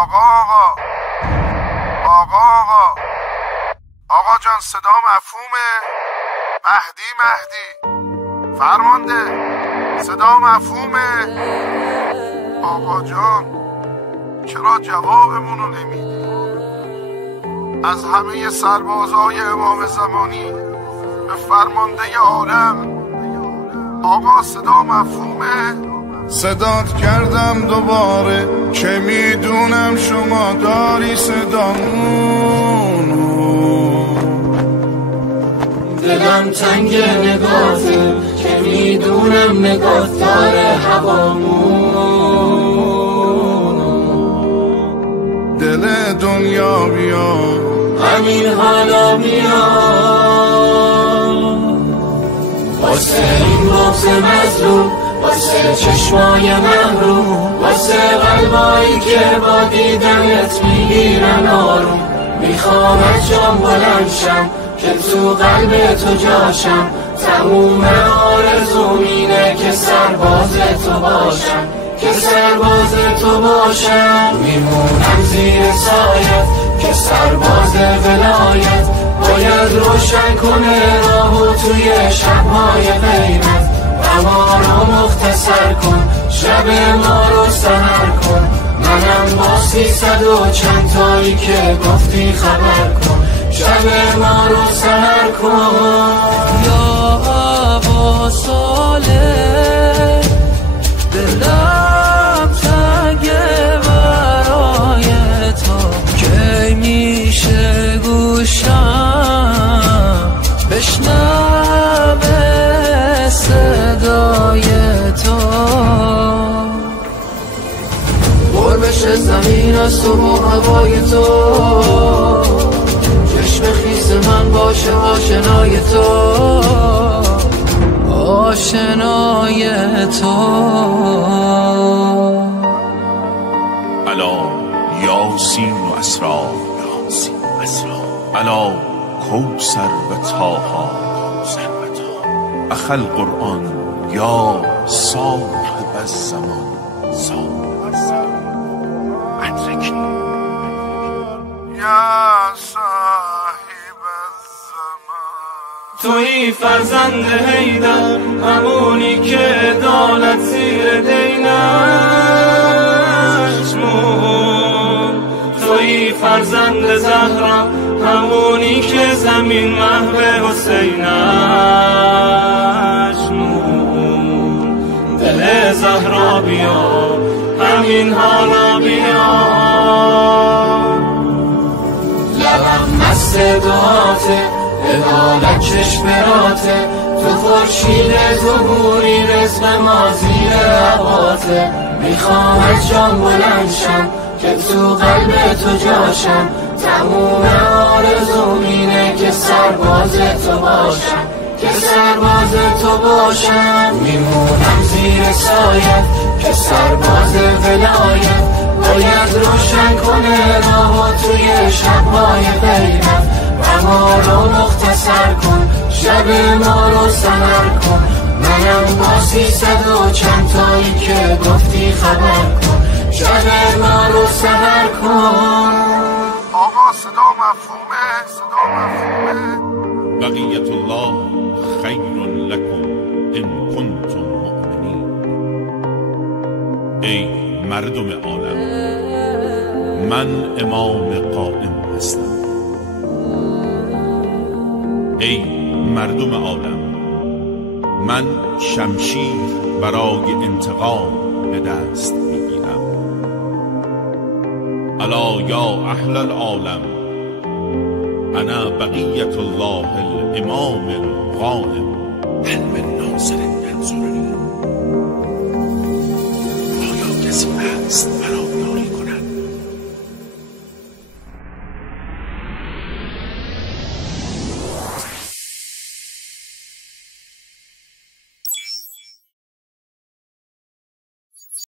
آقا جان صدا مفهومه؟ مهدی فرمانده صدا مفهومه؟ آقا جان چرا جوابمونو نمیدی؟ از همه سربازای امام زمانی به فرمانده عالم آقا صدا مفهومه؟ صدات کردم دوباره که میدونم شما داری صدامونو. دلم تنگ نگاته که میدونم نگات داره هوامونو. دل دنیا بیا همین حالا بیا واسه این بغض مظلوم، واسه چشمای محروم، واسه قلبایی که با دیدنت میگیرن آروم. میخوام از جام بلند شم که تو قلب تو جاشم، تموم آرزوم اینه که سرباز تو باشم، که سرباز تو باشم. میمونم زیر سایت که سرباز ولایت باید روشن کنه راهو توی شبهای غیرت. ما رو مختصر کن، شب ما رو سحر کن، منم با 300 و چند تایی که گفتی خبر کن، شب ما رو سحر کن. یا ابا صالح دلم تنگه برای تو، کی میشه گوشم بشنوه صدای تو. پر بشه زمین از تو و هوای تو، چشم خیس من باشه آشنای تو، آشنای تو. الا یاسین و اسرار، الا کوثر و طاها، اخل قرآن یا صاحب الزمان، ادرکی یا صاحب الزمان. توی فرزند حیدر، همونی که عدالت زیر دینش مون. توی فرزند زهرا، همونی که زمین محو حسینش مون. دل زهرا بیا همین حالا بیا، لبم مست دعاته، عدالت چشمراته، تو خورشید ظهوری رزق ما زیر هواته. میخوام از جام بلند شم که تو قلب تو جاشم، تموم آرزوم اینه که سرباز تو باشم، که سرباز تو باشم. میمونم زیر سایت که سرباز ولایت باید روشن کنه راهو توی شبهای غیرت. و ما رو مختصر کن، شب ما رو سحر کن، منم با 300 و چند تایی که گفتی خبر کن، شب ما رو سحر کن. آقا صدا مفهومه؟ صدا مفهومه؟ بقیت الله خیر لکم ان کنتم مؤمنین. ای مردم عالم، من امام قائم هستم. ای مردم عالم، من شمشیر برای انتقام به دست میگیرم. الا یا اهل العالم، انا بقیت الله الامام القائم، هل من ناصر ینصرنی؟ آیا کسی هست برای